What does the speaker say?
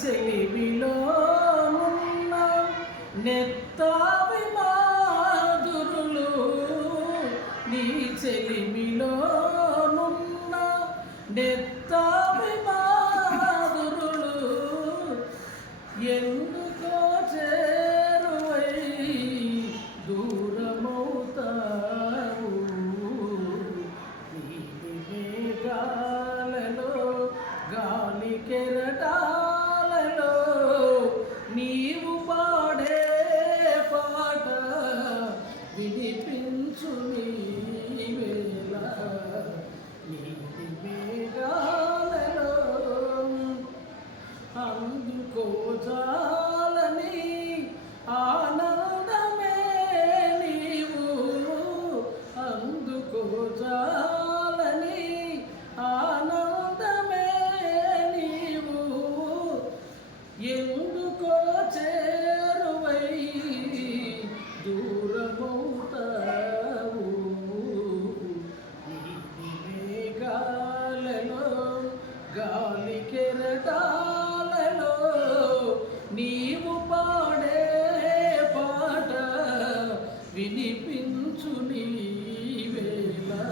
చెలివిలో ఉన్న నెత్తావి మాధురులు నీ చెలివిలో నున్న నెత్తావి మాధురులు ఎన్ time. వినిపించు నీవేలా